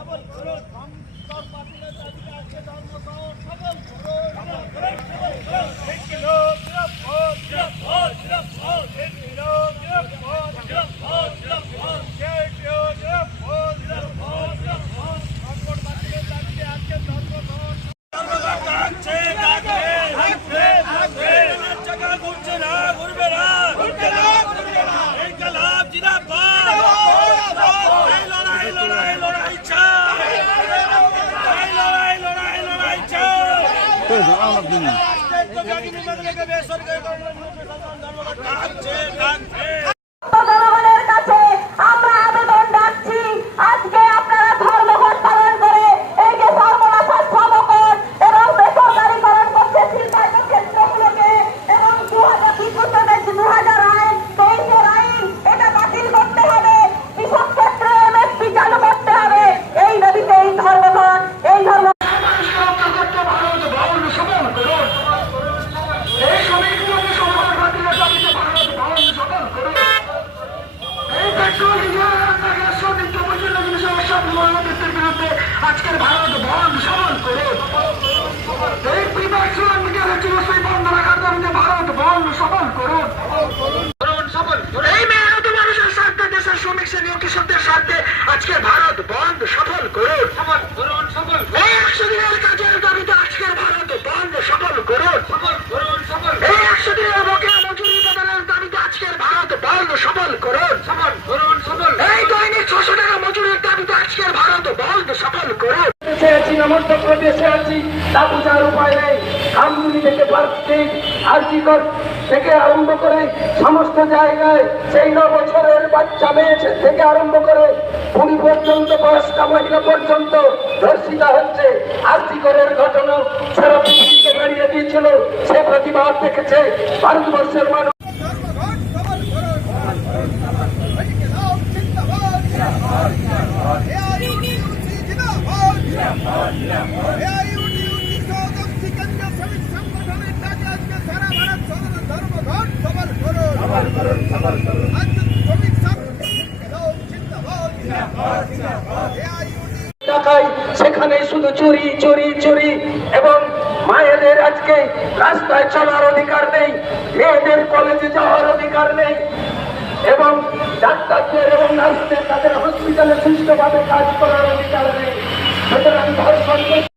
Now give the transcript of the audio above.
সবল করুন সন্ত্রাস বাতিলের দাবিতে আজকে ধর্মঘট সবল বেসরকারি আজকের ভারত বন্ধ সবল করুন আছি না মধ্যপ্রদেশে আছি, তা বোঝার উপায় নেই। খামগুলি থেকে প্লাস্টিক আর্জিকর থেকে আরম্ভ করে সমস্ত জায়গায় সেই ন বছরের বাচ্চা মেয়ে থেকে আরম্ভ করে কুড়ি পর্যন্ত বয়স্কা মহিলা পর্যন্ত ধর্ষিতা হচ্ছে। আর্জিকরের ঘটনা? সারা পৃথিবীকে বেরিয়ে দিয়েছিল। সে প্রতিবাদ দেখেছে। ভারতবর্ষের মানুষ টাকায় সেখানে শুধু চুরি চুরি চুরি এবং মায়েদের আজকে রাস্তায় চলার অধিকার নেই মেয়েদের কলেজে যাওয়ার অধিকার নেই এবং ডাক্তারদের এবং নার্সদের তাদের হসপিটালে সুস্থভাবে কাজ করার অধিকার নেই। সুতরাং ধর্ষণ